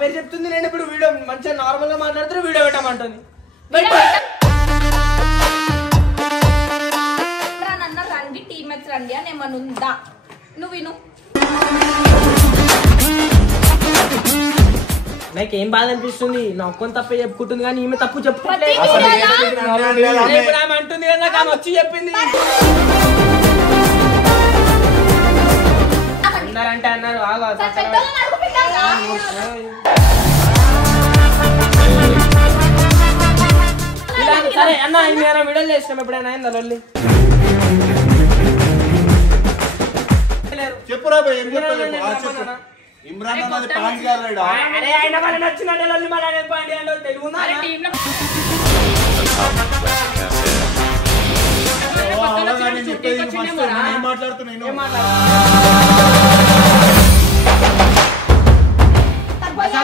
పేరు చెప్తుంది. నేను ఇప్పుడు వీడియో మంచిగా నార్మల్ గా మాట్లాడుతున్నా, వీడియో పెట్టమంటుంది. రండి టీమేట్స్ రండి అని ఏమన్నా ఉందా? నువ్వు విను. నాకేం బాధ అనిపిస్తుంది, నా ఒక్కని తప్పే చెప్పుకుంటుంది కానీ ఈమె తప్పు చెప్పుకుంటే అంటుంది కదా, నాకు ఆమె వచ్చి చెప్పింది. అన్నారంటే అన్నారు. సరే అన్న, వీడియోలు చేసినాం ఎప్పుడైనా అయిందా లొల్లి? చెప్పురా ఇమ్రాన్ అన్నది పాయింట్ కాదు. అరే ఆయన మన నచ్చినట్టు లొల్లి మన పాయింట్ ఏంటో తెలుగుందా?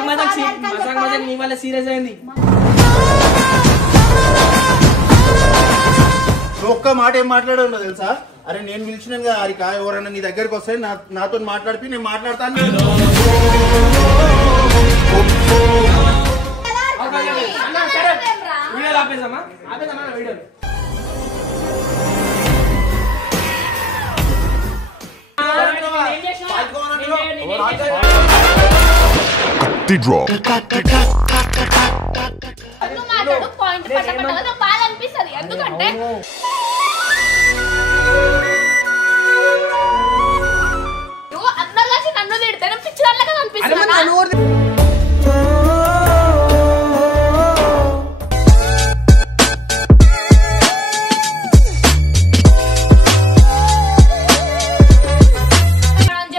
మజాక్ నీ వల్ల సీరియస్ అయింది. ఒక్క మాట ఏం మాట్లాడావు తెలుసా? అరే నేను పిలిచినాను కదా హరిక, ఎవరన్నా నీ దగ్గరికి వస్తే నాతో మాట్లాడిపి నేను మాట్లాడతాను. వీడియోలు ఆపేసామా? వీడియోలు బాగా అనిపిస్తుంది. ఎందుకంటే అందరు కలిసి నన్ను తిడితే పిచ్చి వాళ్ళగా కనిపిస్తుంది.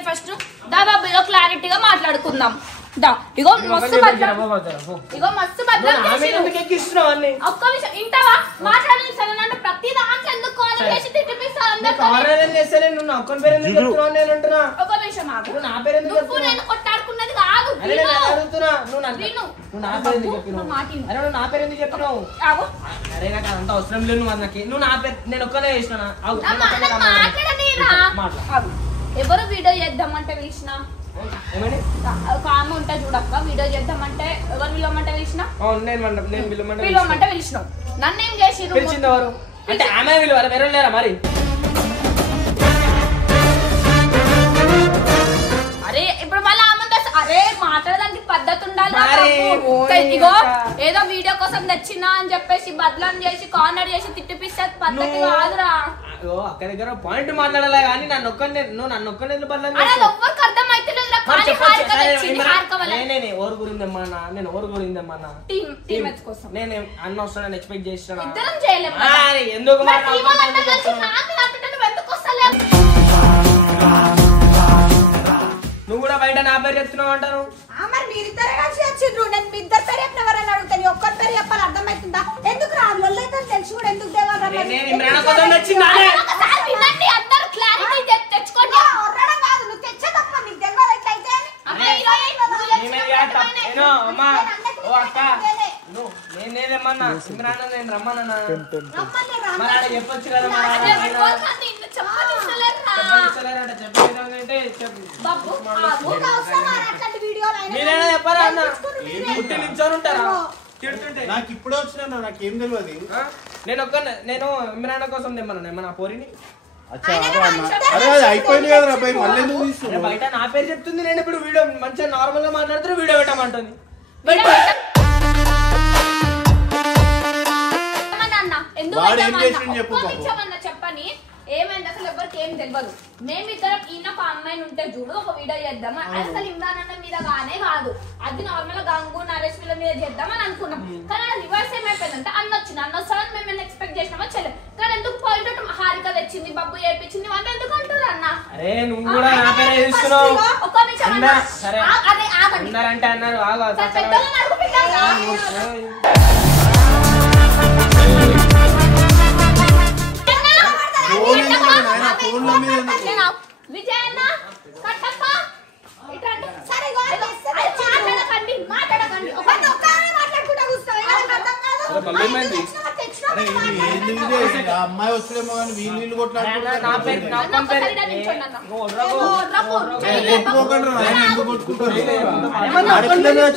ఫస్ట్ దాదాపు క్లారిటీగా మాట్లాడుకుందాం. ఇగో మస్తు ఒక్క విషయం ఇంటవా మాట్లాడాలి. నన్ను ప్రతి దాంట్లో ఎందుకు కాల్ చేసి తిట్టిపిస్తాను? ఒక నిమిషం ఆగు. నువ్వు నేను కొట్టాడుకున్నది కాదు. నా పేరు ఎందుకు చెప్పినావు? అరే నాకు అంత అవసరం లేదు. నువ్వు నా పేరు నేను ఒక్కనే చేసిన. ఎవరు వీడియో చేద్దామంటే పిలిచిన ఒక ఆమె ఉంటే చూడక్క, వీడియో చేద్దామంటే ఎవరు పిలవమంటే పిలిచిన? పిలవమంటే పిలిచినావు. నన్ను ఏం చేసి పిలిచింది ఎవరు అంటే ఆమె పిలవాలి, వేరే లేరా మరి? అరే ఇప్పుడు మళ్ళీ ఆమె అరే మాట్లాడడానికి పద్ధతి ఉండాలి. ఇగో ఏదో వీడియో కోసం నచ్చినా అని చెప్పేసి బదలాన్ని చేసి కార్నర్ చేసి తిట్టిపిస్తే పద్ధతి కాదురా. అక్క దగ్గర పాయింట్ మాట్లాడాలా కానీ నన్ను ఒక్కనే ఎవరికి అర్థమైతే ఎవరు గురిందమ్మా? నేను ఎవరు గురిందమ్మా? నేను అన్న వస్తానని ఎక్స్పెక్ట్ చేస్తున్నా. ఎందుకు నువ్వు కూడా బయట నా పేరు చెప్తున్నావు అంటాను? మరి మీరిద్దరే కలిసి వచ్చిండ్రు. నేను మీ ఇద్దరు పేరు చెప్పిన ఎవరైనా అడుగుతాను, ఒక్కరి పేరు చెప్పాలి. అర్థమవుతుందా? ఎందుకు రాళ్ళైతే తెలిసి కూడా ఎందుకు నేనేమన్నా ఇమ్రాన్ నేను రమ్మన్నా చెప్పొచ్చు కదా. మీరైనా చెప్పారా అన్న? పుట్టి నిల్చొని ఉంటారా? నాకు ఇప్పుడు వచ్చిన నాకేం తెలియదు. నేను ఇమ్రాన్ కోసం తెమ్మన్నా ఏమన్నా పోరిని. అయిపోయింది కదా మళ్ళీ బయట నా పేరు చెప్తుంది. నేను ఇప్పుడు వీడియో మంచిగా నార్మల్ గా మాట్లాడుతున్నా, వీడియో పెట్టమంటుంది. చెప్పని ఏమైంది అసలు ఎవరికి ఏం తెలియదు. మేమిద్దరం ఈయన ఒక అమ్మాయిని ఉంటే చూడు ఒక వీడియో చేద్దాం. అసలు ఇమ్రాన్ అన్న మీద గానే కాదు, అది నార్మల్ గంగు నరేష్ వీళ్ళ మీద చేద్దామని అనుకున్నాం. కానీ అది రివర్స్ ఏమైపోయిందంటే అన్న వచ్చింది. అన్న వస్తారని మేము ఎక్స్పెక్ట్ చేసినామా చెల్లె. కానీ ఎందుకు పాయింట్ హారిక తెచ్చింది, బబ్బు చేయించింది అంటే ఎందుకు అంటారు అన్న? ఒక్క నిమిషం అదే ఆగండి. విజయ్ అన్న కట్టప్ప మాట్లాడకండి. మాట్లాడుకుంటా కూర్చోవాలి. అమ్మాయి వచ్చేమో కానీ వీళ్ళు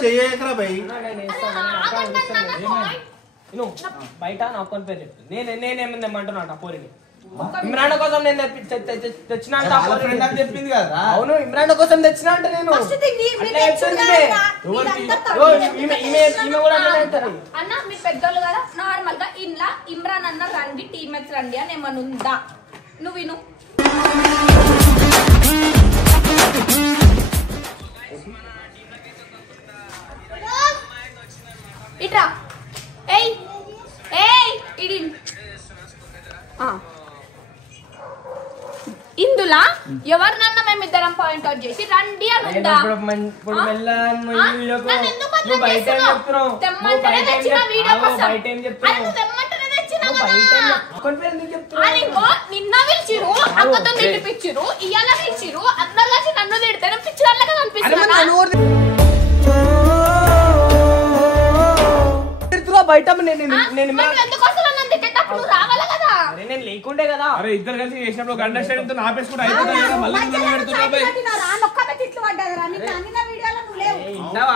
చెయ్యకరా భయ్ బయట నా ఒక్కని పేరు చెప్తుంది నేనేమంటున్నా పోరిని ఇమ్రాన్ కోసం నేను తెచ్చినా చెప్పింది కదా. అవును ఇమ్రాన్ కోసం తెచ్చినా అంటే నేను అన్న మీ పెద్దోళ్ళు కదా నార్మల్ గా ఇంట్లో ఇమ్రాన్ అన్న రండి టీమేట్స్ రండి అని ఏమన్నా ఉందా నువ్వు విను ఇట్రా ఏయ్ ఏయ్ ఇడి ఇందులా ఎవరినన్నా మేమిద్దరం పాయింట్ అవుట్ చేసి రండి అని ఉందా తెమ్మంటేనే తెచ్చిన వీడియో కోసం తెమ్మంటేనే తెచ్చిన నిన్న పిలిచిరు అక్కతో తినిపించిరు ఇయ్యాల పిలిచిరు అందరు కలిసి నన్ను తిడితే పిచ్చిదాన్లగా కనిపిస్తున్నా బయట రావాలి కదా నేను లేకుండే కదా అరే ఇద్దరు కలిసి చేసినప్పుడు అండర్స్టాండింగ్ ఆపేసుకుంటే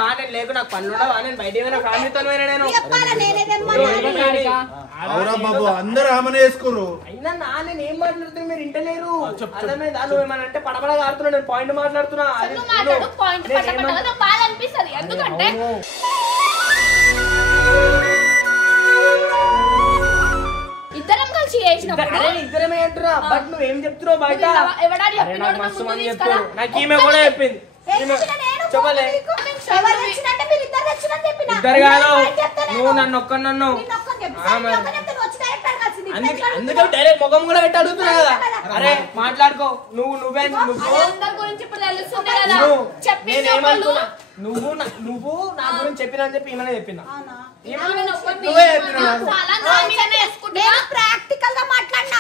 నేను లేకు నాకు పనులు నేను బయట ఫ్యామిలీతో నేను బాబు అందరూ ఆమెనే వేసుకోరు. అయినా నేను ఏం మాట్లాడుతున్నా మీరు ఇంటలేరు అర్థమైందా నువ్వు ఏమనంటే పడపడగా ఆడుతున్నా నేను పాయింట్ మాట్లాడుతున్నా బాగా అనిపిస్తుంది ఎందుకంటే ఇద్దరం కలిసి ఇద్దరమే అంటున్నా బట్ నువ్వేం చెప్తున్నావు బయట మస్తు మంది చెప్తారు నాకు ఈమె కూడా చెప్పింది చెప్పలే ఇద్దరు కాదు నువ్వు నన్ను ఒక్కనన్ను అందుకే డైరెక్ట్ ముఖం కూడా పెట్టి అడుగుతున్నా కదా అరే మాట్లాడుకో నువ్వే నువ్వు నా గురించి చెప్పినా అని చెప్పి ఈమెనే చెప్పినా ప్రాక్టికల్ గా మాట్లాడినా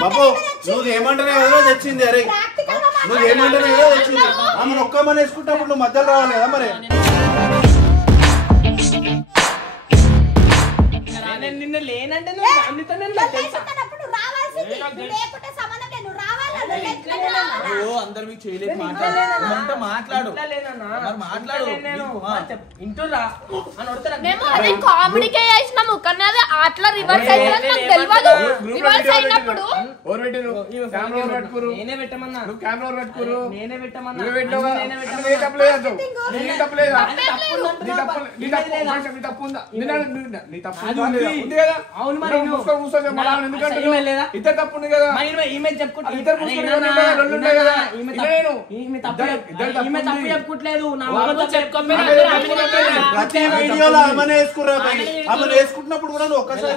బాబు నువ్వేమంటానే ఏదో తెచ్చింది. అరే నువ్వేమంటానే ఏదో తెచ్చింది. ఆమెను ఒక్కమని వేసుకుంటప్పుడు నువ్వు మధ్యలో రావాలి కదా మరి. నిన్న లేనంటే అందరు మీకు చేయలేదు మాట్లాడు కామెడీకే చేసినాము కానీ అది అట్లా రివర్స్ అయితే తెలియదు రివర్స్ అయినప్పుడు నేనే పెట్టమన్నా నేనే పెట్టమన్నా అవును మరి ఇద్దరు తప్పుంది కదా ఈమె చెప్పుకుంటలేదు నా ప్రతి వీడియోలో ఆమెనే వేసుకురా ఆమెను వేసుకుంటున్నప్పుడు కూడా నువ్వు ఒక్కసారి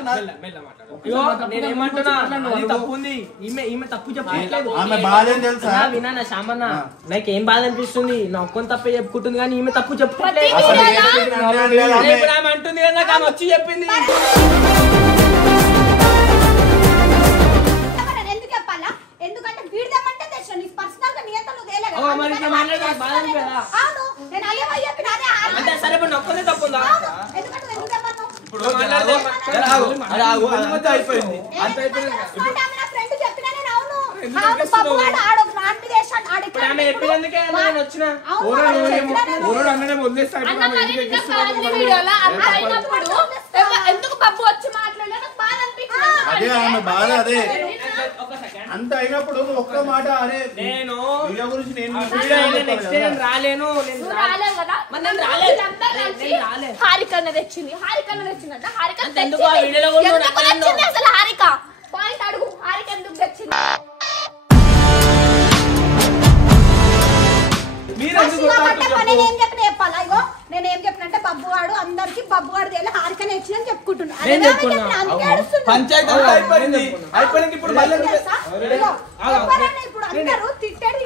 తప్పుంది ఈమె తప్పు చెప్పట్లేదు ఆమె బాధ ఏం తెలుసా వినా శామన్న నాకు ఏం బాధ అనిపిస్తుంది నా ఒక్కని తప్పే చెప్పుకుంటుంది కానీ ఈమె తప్పు చెప్పట్లేదు ఆమె అంటుంది కదా నాకు ఆమె వచ్చి చెప్పింది ఎందుకు చెప్పాలా ఎందుకంటే వీడు తెమ్మంటే తెచ్చిన నీ పర్సనల్ గా నియంత్రణ తేలే కదా మరి ఇట్లా మాట్లాడడానికి బాధ ఉంది కదా అవును నేను అయ్యో చెప్పిన అదే అంటే సరే ఇప్పుడు నొక్కనే తప్పుందా ఎందుకంటే ఎందుకు తెమ్మను ఇప్పుడు మాట్లాడితే అయిపోయింది అంత అయిపోయింది నా ఫ్రెండ్ చెప్పినా నేను అవును బాబు వాడు ఆడ గ్రాండ్ మీద చేశాడు ఆడ ఇప్పుడు ఆమె చెప్పినందుకే నేను వచ్చిన ఎందుకు బాబు వచ్చి మాట్లాడలేదు బాధ అనిపించింది అదే ఆమె బాధ అదే అంత అయినప్పుడు ఒక్క మాట అరే నేను వీడియో గురించి నేను రాలేను హారిక తెచ్చింది హారిక ఎందుకు ఆ వీడియోలో కూడా తెచ్చింది అసలు హారిక పాయింట్ అడుగు హారిక ఎందుకు తెచ్చింది నేనేం చెప్పిన చెప్పాలా ఇగో నేనేం చెప్పినంటే బబ్బువాడు అందరికి బబ్బువాడు తెలియ హారికనే ఇచ్చిందని చెప్పుకుంటున్నాను పంచాయతీ అయిపోయింది ఇప్పుడు ఇప్పుడు అందరూ తిట్టాడు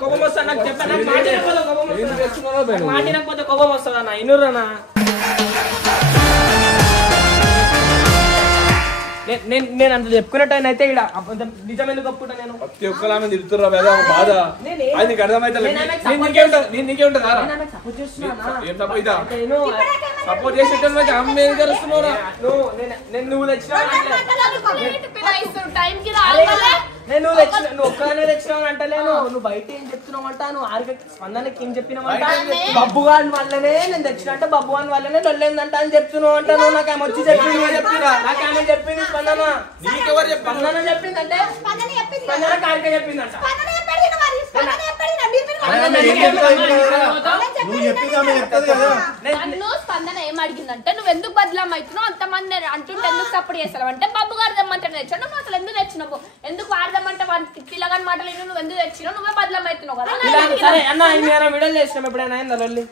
కోపం వస్తా నాకు చెప్పాను మాటినకపోతే కోపం వస్తుంది అన్న ఇన్నూరన్నా నేను అంత చెప్పుకున్నట్టు అయితే ఇక్కడ నిజం ఎందుకు ఒప్పుకుంటా నేను ప్రతి ఒక్కరు ఆమె తిడుతుర్రా కదా బాధ అది నీకు అర్థమైతే నీకే ఉంటుందా సపోర్ట్ చేసేటప్పుడు అమ్మ ఏం కలుస్తున్నావురా నువ్వు తెచ్చినావు నువ్వు ఒక్కనే తెచ్చినావు అంటలేను నువ్వు బయట ఏం చెప్తున్నావు అంటా నువ్వు స్పందనకి ఏం చెప్పినావంట బబ్బు గాని వల్లనే నేను తెచ్చిన అంటే బబ్బు గాని వల్లనే లొల్లేందంట అని చెప్తున్నావు అంట నువ్వు నాకు ఆమె వచ్చి చెప్పింది నాకు ఆమె చెప్పింది స్పందన నీకెవరు స్పందన చెప్పింది అంటే స్పందన కారిక చెప్పిందంట స్పందన ఏం అడిగిందంటే నువ్వు ఎందుకు బదలాం అవుతున్నావు అంతమంది అంటుంటే ఎందుకు సపోర్ట్ చేస్తావు అంటే బబ్బు గారు తెమ్మంటే తెచ్చావు నువ్వు అసలు ఎందుకు తెచ్చినావు ఎందుకు వాడదామంటే పిల్లగాని మాటలు నువ్వు ఎందుకు తెచ్చినావు నువ్వే బదలాం అవుతున్నావు కదా సరే అన్న వీడియోలు చేసినాం ఎప్పుడైనా అయిందా లొల్లి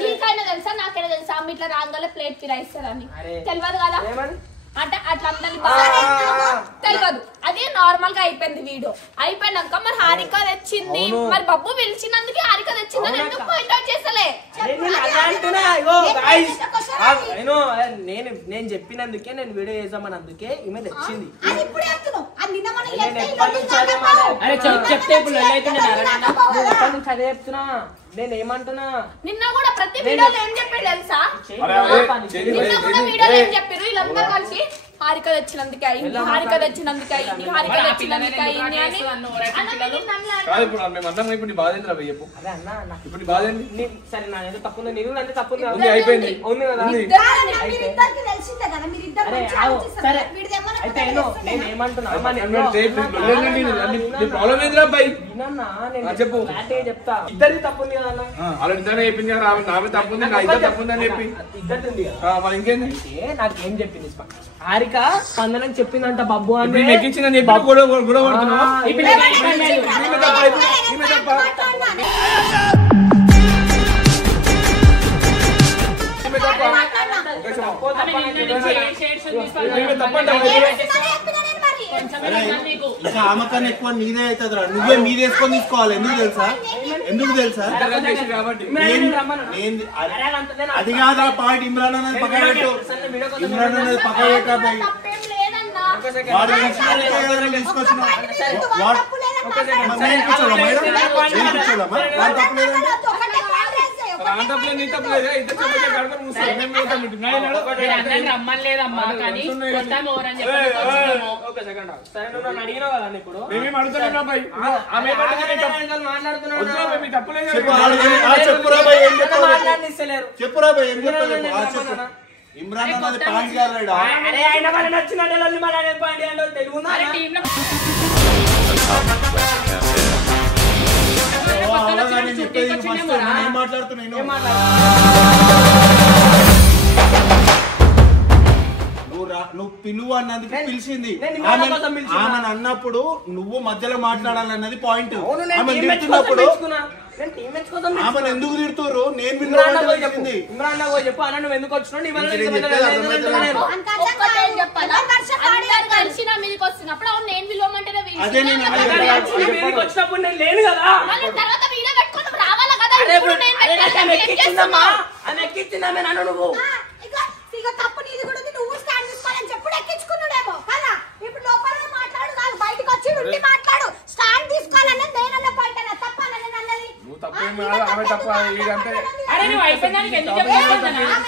నీకైనా తెలుసా నాకైనా తెలుసా అమ్మ ఇట్లా రాగానే ప్లేట్ ఫిరాయిస్తారని తెలియదు కదా అంటే అట్లా తెలియదు అది నార్మల్ గా అయిపోయింది వీడియో అయిపోయినాక మరి హారిక తెచ్చింది మరి బబ్బు పిలిచినందుకే హారిక తెచ్చిందని ఎందుకు పాయింట్ అవుట్ చేస్తలే నేను చెప్పినందుకే నేను వీడియో చేద్దామని అందుకే ఈమె తెచ్చింది చెప్తే ఇప్పుడు అదే చెప్తున్నా నేను ఏమంటున్నా నిన్న కూడా ప్రతి వీడియోలో ఏం చెప్పారు తెలుసా నిన్న కూడా వీడియోలో ఏం చెప్పారు వీళ్ళందరూ కలిసి హారిక తెచ్చినందుకే అయింది హారిక తెచ్చినందుకే అయింది హారిక తెచ్చినందుకే అయింది అని సరే నా ఏదో తప్పుంది నేను అంటే తప్పుంది అయిపోయింది ఉంది కదా సరే అయితే నేను ఏమంటున్నా చెప్పు చెప్తా ఇద్దరిది తప్పుంది కదా చెప్పింది తప్పుందని చెప్పి ఇంకేంది నాకేం చెప్పింది హారిక స్పందనకి చెప్పిందంట బబ్బు అని ఎక్కించిందని చెప్పి గొడవ ఇంకా ఆమెకన్నా ఎక్కువ నీదే అవుతుందిరా నువ్వే మీదేసుకొని తీసుకోవాలి ఎందుకు తెలుసా అది కాదా పాయింట్ ఇమ్రాన్ అనేది పక్కన పెట్టు ఇమ్రాన్ అనేది పక్కన పెట్టాయి వాడు తీసుకొచ్చిన చెప్పురా భయ్ ఏం చెప్తారు ఇమ్రాన్ అన్నది పాయింట్ కాలేడా నువ్వు పిలువు అన్నందుకు పిలిచింది ఆమెను అన్నప్పుడు నువ్వు మధ్యలో మాట్లాడాలన్నది పాయింట్ ఆమె తిడుతున్నప్పుడు ఆమెను ఎందుకు తిడుతుర్రు నేను పిలిచింది చెప్పు అన్న నువ్వు ఎందుకు వచ్చినావు వచ్చినప్పుడు నేను లేను కదా ఎక్కించిందా నన్ను నువ్వు తప్పు నీది కూడా నువ్వు స్టాండ్ తీసుకోవాలని చెప్పుడు ఎక్కించుకున్నాడేమో కదా ఇప్పుడు లోపల మాట్లాడు కాదు బయటకు వచ్చి ఉండి మాట్లాడు స్టాండ్ తీసుకోవాలని నేనన్న పాయింట్ అన్న తప్పనని అన్నది నువ్వు తప్పేం ఆమె తప్ప ఇదంటే అరే నువ్వు అయిపోయినానికి ఎందుకు చెప్తున్నావు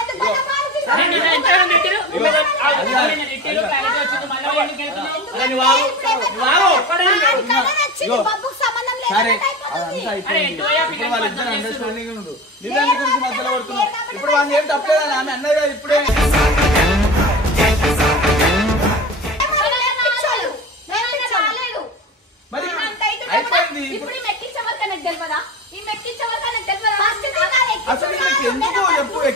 ఇప్పుడు వాళ్ళు ఏం తప్పలేదని ఆమె అన్నది కదా ఇప్పుడే మరి అయిపోయింది అసలు ఎందుకు ఎప్పుడు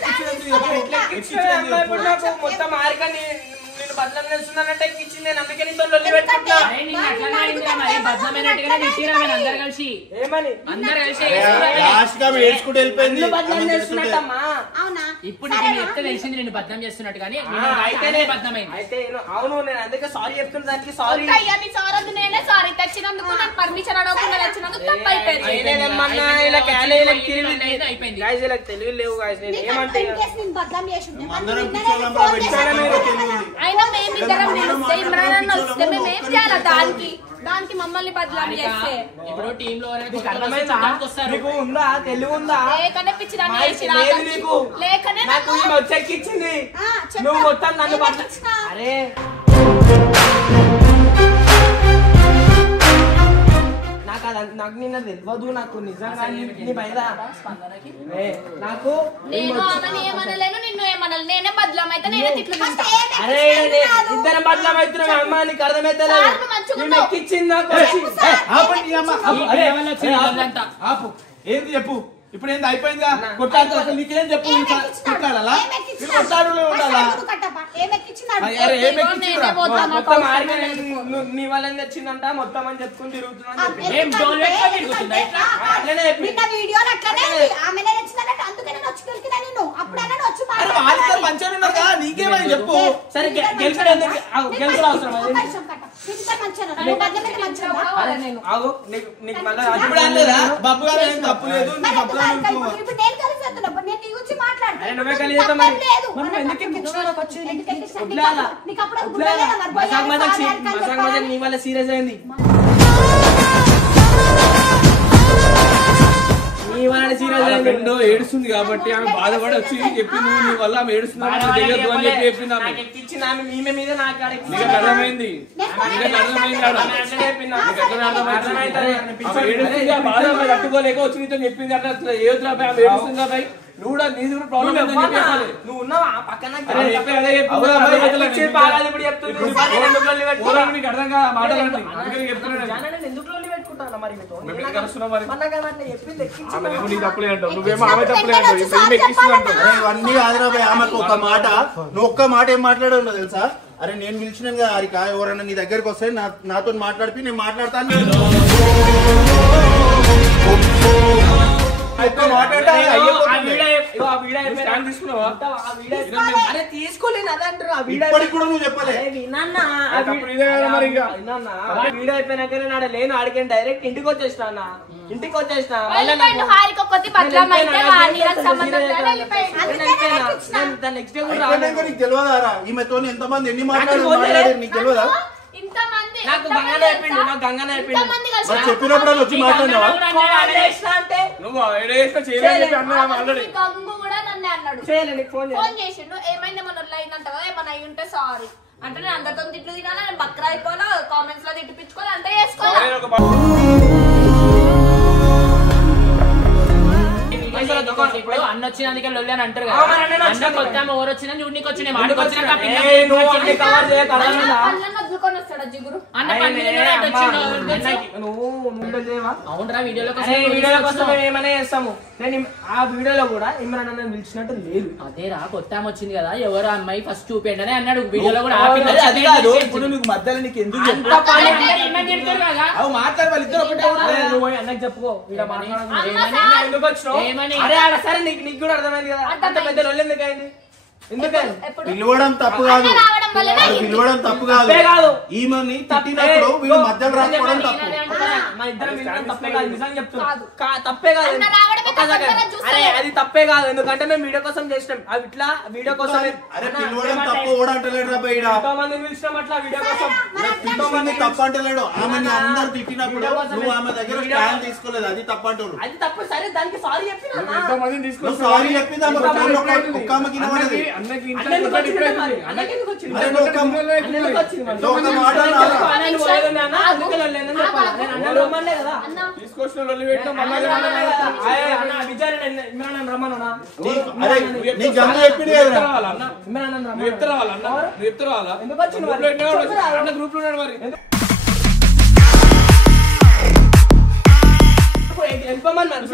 మొత్తం ఆరికని నేను బదలం చేస్తున్నానంటే ఎక్కించింది నేను అందుకే నీతో లొల్లి పెట్టుకుంటా ఏమని లాస్ట్ గా ఏడ్చుకుంటూ వెళ్ళిపోయింది అవునా ఇప్పుడు నేను ఎత్త తెలిసింది నేను బద్నాం చేస్తున్నట్టు కానీ అయితే అవును నేను అందుకే సారీ చెప్తున్నా దానికి సారీ నేనే సారీ తెచ్చినందుకు నాకు పర్మిషన్ అడగకుండా తెచ్చినందుకు తప్పు అయిపోయింది. తెలివి లేవు ఏమంటే అయినా మేమిద్దరం నిలిస్తే ఇమ్రాన్ అన్న వస్తే మేము ఏం చేయాలి దానికి మమ్మల్ని బదలాం చేస్తే ఇప్పుడు టీమ్ లో నీకు ఉందా తెలివి ఉందా లేకనే పిచ్చి లేకనే నాకు వచ్చెక్కిచ్చింది నువ్వు మొత్తం నన్ను అరే నాకు నిన్న తెలియదు నాకు నిజంగా నాకు నేను ఆమెను ఏమనలేను నిన్ను ఏమనలేను నేనే బదలాం అయితే నేనే తిట్లు తింటా. అరే ఇద్దరం బదలాం అవుతున్నాం అమ్మ నీకు అర్థమైతే ఎక్కిచ్చింది నాకు ఆపు ఏంది చెప్పు ఇప్పుడు ఏంది అయిపోయిందిగా కొట్టాడు అసలు నీకేం చెప్పు కొట్టాడాలా కొట్టాడు ఉండాలా నీ వల్ల తెచ్చిందంట మొత్తం అని చెప్పుకుని తిరుగుతున్నాను మంచిగా ఉన్నారు నీకేమని చెప్పు సరే గెలుపుడు గెలుపుడు అవసరం బాబు గారు ఏం తప్పు లేదు నీ వల్ల సీరియస్ అయింది ఏడుస్తుంది కాబట్టి ఆమె బాధపడి వచ్చి చెప్పింది నీ వల్ల ఆమె ఏడుస్తున్నా చెప్పింది ఈమె మీద నాకు అర్థమైంది తట్టుకోలేక వచ్చి నీతో చెప్పింది అట్లా ఏడుతున్నా ఆమె ఏడుస్తుందా పై నువ్వు కూడా నీది కూడా ప్రాబ్లం నువ్వు ఉన్నావా పక్కన అర్థం కాదు మాట్లాడండి ఎందుకు పెట్టుకుంటా మరి తప్పులే అంటావు నువ్వేమో ఆమె తప్పులే అంటావు ఇవన్నీ ఆదరాబాయ్ ఆమెకు ఒక మాట నువ్వు ఒక్క మాట ఏం మాట్లాడవు తెలుసా అరే నేను పిలిచినాను కదా హరిక ఎవరన్నా నీ దగ్గరకు వస్తే నాతో మాట్లాడిపి నేను మాట్లాడతాను తీసుకోలేదు అదంటారు కూడా నువ్వు చెప్పలే వీడియో అయిపోయినాకనే నాడు లేను ఆడికని డైరెక్ట్ ఇంటికి వచ్చేసిన నెక్స్ట్ డే కూడా తెలియదారా ఈమెతో ఎంతమంది ఎన్ని మాట్లాడారు నీకు తెలియదా నాకు గంగనే అయిపోయింది నాకు గంగనే అయిపోయింది చెప్పినప్పుడు వచ్చి మాట్లాడినావా నువ్వు ఫోన్ చేసిండు ఏమైంది మన అయిందంట కదా ఏమన్నా అయి ఉంటే సారీ అంటే నేను అందరితో తిట్లు తినాలా నేను బక్రా అయిపోవాలా కామెంట్స్ లో తిట్టిపించుకోవాలి అంతా చేసుకోవాలి అన్న వచ్చినందుకే లొల్లి అని అంటారు కదా అన్న కొత్త ఎవరు వచ్చినా చూడనికి వచ్చిన అవునరా వీడియోలో ఏమైనా చేస్తాము నేను ఆ వీడియోలో కూడా ఇమ్రాన్ అన్న పిలిచినట్టు లేదు అదేరా కొత్త వచ్చింది కదా ఎవరు అమ్మాయి ఫస్ట్ చూపించండి అని అన్నాడు వీడియోలో కూడా అది కాదు ఇప్పుడు నీకు మధ్యలో నీకు ఎందుకు మాట్లాడు వాళ్ళిద్దరు ఒకటే అన్నకి చెప్పుకో ఎందుకు వచ్చినావు సరే నీకు కూడా అర్థమైంది కదా అంత పెద్ద లొల్లి ఎందుకు అయింది పిలవడం తప్పు కాదు పిలవడం తప్పు కాదు ఈమెని తిట్టినప్పుడు వీళ్ళు మధ్యలో రాకపోవడం తప్పు తప్పే కాదు అరే అది తప్పే కాదు ఎందుకంటే మేము వీడియో కోసం చేసినాం అవి ఇట్లా వీడియో కోసం పిలవడం తప్పు కూడా అంటలేడు రా బయట ఎంతో మందిని పిలిచినాం అట్లా వీడియో కోసం మంది తప్పు అంటలేడు ఆమెని అందరు తిట్టినప్పుడు నువ్వు ఆమె దగ్గర స్టాండ్ తీసుకోలేదు అది తప్పు అంటాడు అది తప్పు సరే దానికి సారీ చెప్పిన సారీ చెప్పింది ఒక్క ఆమెకి గ్రూప్ లో మరి వెళ్ళిపోమన్నారు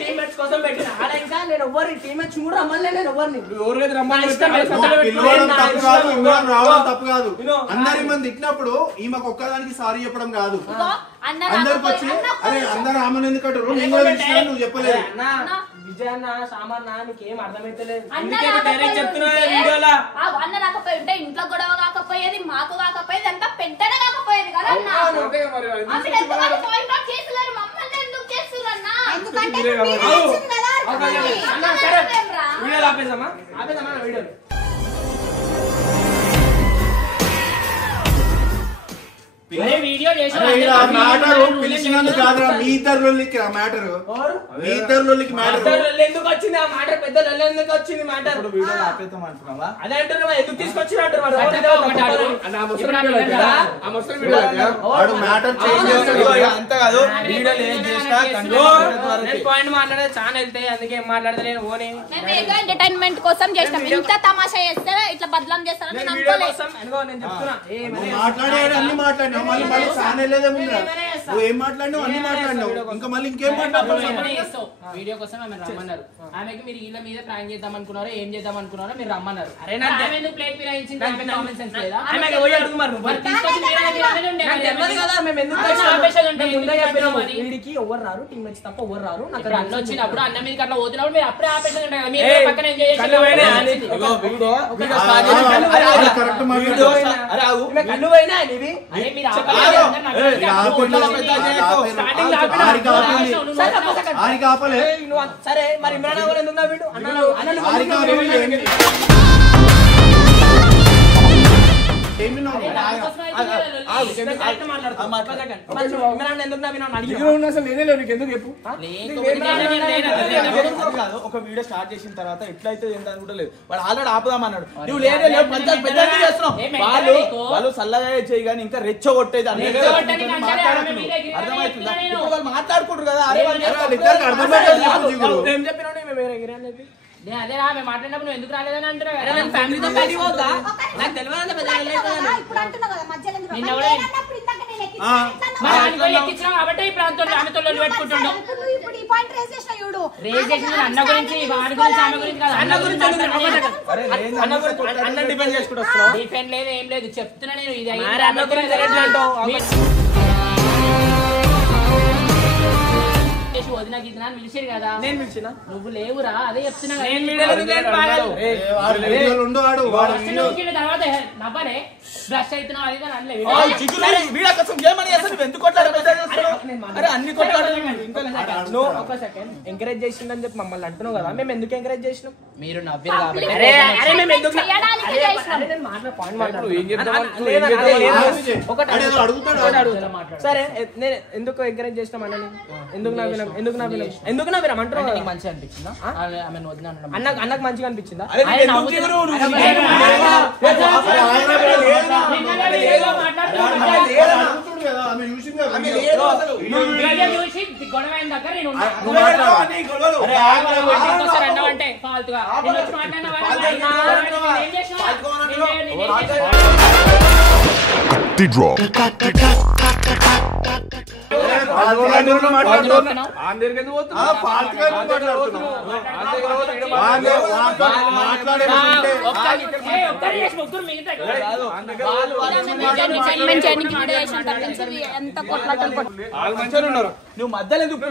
టీమేట్స్ కోసం పెట్టిన ఆడ ఇంకా నేను ఎవరి టీమేట్స్ కూడా రమ్మలే నేను ఎవరిని పిలవడం తప్పు కాదు, ఇమ్రాన్ రావడం తప్పు కాదు. అందరి మంది తిట్టినప్పుడు ఈమెకు ఒక్కదానికి సారీ చెప్పడం కాదు. అందరికి వచ్చి అరే అందరు ఆమెను ఎందుకంటారు, నేను కూడా పిలిచినా నువ్వు చెప్పలేదు. విజయ్ అన్న సామాన్ నీకేం అర్థమైతలేదు డైరెక్ట్ చెప్తున్నా వీడియోలా. అన్న రాకపోయి ఉంటే ఇంట్లో గొడవ కాకపోయేది, మాకు కాకపోయేది, అంతా పెంటనే కాకపోయేది కదా అన్న. మమ్మల్ని ఎందుకు చేస్తున్నా? ఎందుకంటే మీరు ఇచ్చింది కదా వీడియోలు ఆపేసామా వీడియోలు వీడియో పిలిచినందుకు కాదురా, మీ ఇద్దరుకి ఆ మ్యాటర్, మీ ఇద్దరుకి మ్యాటర్ ఎందుకు వచ్చింది ఆ మ్యాటర్, పెద్ద ఎందుకు వచ్చింది మ్యాటర్ అదే అంటున్నా ఎందుకు తీసుకొచ్చినట్టు పాయింట్ మాట్లాడేది చాలా వెళ్తాయి, అందుకే మాట్లాడతలేను. ఓనే ఎంటర్టైన్మెంట్ కోసం చేస్తాం, ఇంత తమాషా చేస్తే ఇట్లా బదలాం చేస్తారని నేను చెప్తున్నా మాట్లాడేది అన్ని మాట్లాడినావు, మళ్ళీ మళ్ళీ ఛానల్ నువ్వు ఏం మాట్లాడినావు అన్ని మాట్లాడినావు, ఇంకా మళ్ళీ ఇంకేం మాట్లాడుతున్నావు. వీడియో కోసం ఆమె రమ్మన్నారు. ఆమెకి మీరు వీళ్ళ మీద ప్రాంక్ చేద్దాం అనుకున్నారో ఏం చేద్దాం అనుకున్నారో మీరు రమ్మన్నారు. ప్లేట్ మీద ఇచ్చింది కామన్ సెన్స్ లేదా? వీడికి ఎవరు రారు, టీమేట్స్ తప్ప ఎవరు రారు. నాకు అన్న వచ్చినప్పుడు అన్న మీదకి అట్లా పోతున్నప్పుడు మీరు అప్పుడే ఆపేషన్ ఉంటాయి కదా, మీరు పక్కన ఎంజాయ్ చేసి కళ్ళు పోయినా ఇవి మీరు సరే మరి ఇమ్రాన్ ఎవరు ఎందుకు వీడు ఒక వీడియో స్టార్ట్ చేసిన తర్వాత ఎట్లయితే ఏంటని కూడా లేదు, వాడు ఆల్రెడీ ఆపుదామన్నాడు. నువ్వు లేదు పెద్ద చేస్తున్నావు, వాళ్ళు సల్లగా చేయి కానీ ఇంకా రెచ్చగొట్టేది అర్థమవుతుందా? ఇప్పుడు వాళ్ళు మాట్లాడుకుంటారు కదా, ఏం చెప్పినా అదే మేము మాట్లాడినప్పుడు నువ్వు ఎందుకు రాలేదని అంటున్నావు. ఫ్యామిలీతో బయట పోతా నాకు తెలియదు ఇప్పుడు అంటున్నావు కదా మధ్యలో ఎక్కించినావు కాబట్టి ఈ ప్రాంతంలో ఆమెతో పెట్టుకుంటుండవు. ఇప్పుడు ఈ పాయింట్ రేజ్ చేసిన చూడు, రేజ్ చేసిన అన్న గురించి వాడి గురించి ఆమె గురించి కాదు, అన్న గురించి అన్న డిపెండ్ చేసుకుంటా డిఫెండ్ లేదు ఏం లేదు చెప్తున్నా నేను. ఇది అన్న గురించి వదిన గీతనా పిలిచారు కదా, నేను పిలిచిన నువ్వు లేవురా అదే చెప్తున్నా. తర్వాత నవ్వనే బ్రష్ అవుతున్నావు అది ఒక సెకండ్ ఎంకరేజ్ చేసిందని చెప్పి మమ్మల్ని అంటున్నావు కదా, మేము ఎందుకు ఎంకరేజ్ చేసినాం? మీరు నవ్వారు కాబట్టి సరే నేను ఎందుకు ఎంకరేజ్ చేసినాం అన్న, ఎందుకు నవ్వినాం అంటున్నావు? మంచిగా అనిపించిందా అన్నకు మంచిగా అనిపించిందా? గొడవ అయిన దగ్గర నేను అంటే ఫాల్తుగా నువ్వు మధ్యలో ఎందుకు